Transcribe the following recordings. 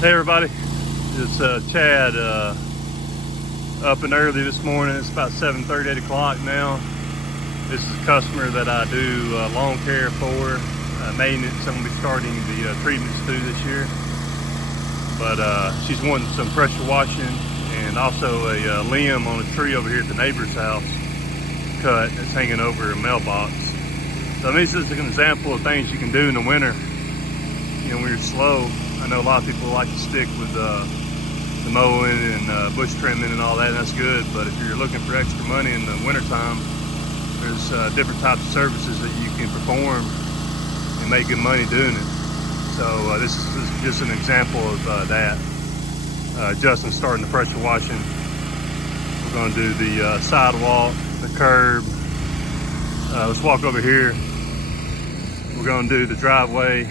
Hey everybody, it's Chad up and early this morning. It's about 7:30, 8 o'clock now. This is a customer that I do lawn care for, maintenance. I'm gonna be starting the treatments through this year. But she's wanting some pressure washing and also a limb on a tree over here at the neighbor's house cut that's hanging over a mailbox. So this is an example of things you can do in the winter. You know, when you're slow. I know a lot of people like to stick with the mowing and bush trimming and all that, and that's good. But if you're looking for extra money in the wintertime, there's different types of services that you can perform and make good money doing it. So this is just an example of that. Justin's starting the pressure washing. We're going to do the sidewalk, the curb. Let's walk over here. We're going to do the driveway.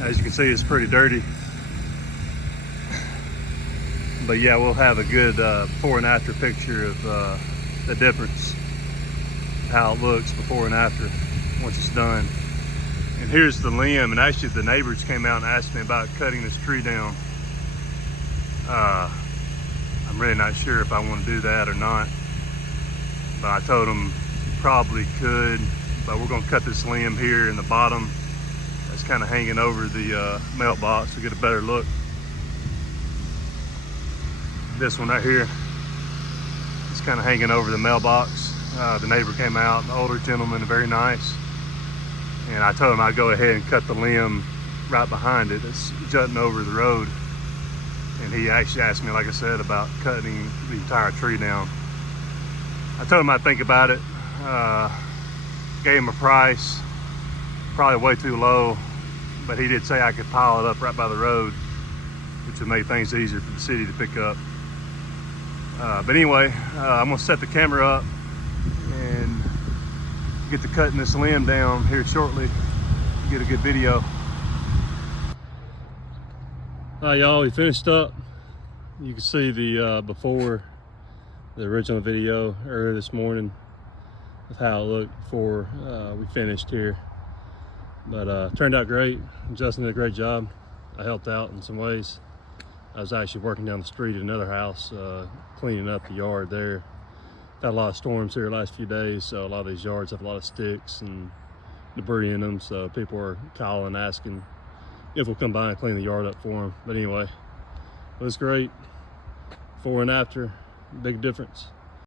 As you can see, it's pretty dirty. But yeah, we'll have a good before and after picture of the difference, how it looks before and after once it's done. And here's the limb, and actually the neighbors came out and asked me about cutting this tree down. I'm really not sure if I want to do that or not, but I told them probably could, but we're going to cut this limb here in the bottom. It's kind of hanging over the mailbox to get a better look. This one right here, it's kind of hanging over the mailbox. The neighbor came out, an older gentleman, very nice. And I told him I'd go ahead and cut the limb right behind it. It's jutting over the road. And he actually asked me, like I said, about cutting the entire tree down. I told him I'd think about it. Gave him a price, probably way too low. But he did say I could pile it up right by the road, which would make things easier for the city to pick up. But anyway, I'm gonna set the camera up and get to cutting this limb down here shortly, get a good video. All right, y'all, we finished up. You can see the before, the original video earlier this morning of how it looked before we finished here. But turned out great. Justin did a great job. I helped out in some ways. I was actually working down the street at another house, cleaning up the yard there. Had a lot of storms here the last few days, so a lot of these yards have a lot of sticks and debris in them, so people are calling, asking if we'll come by and clean the yard up for them. But anyway, it was great. Before and after, big difference.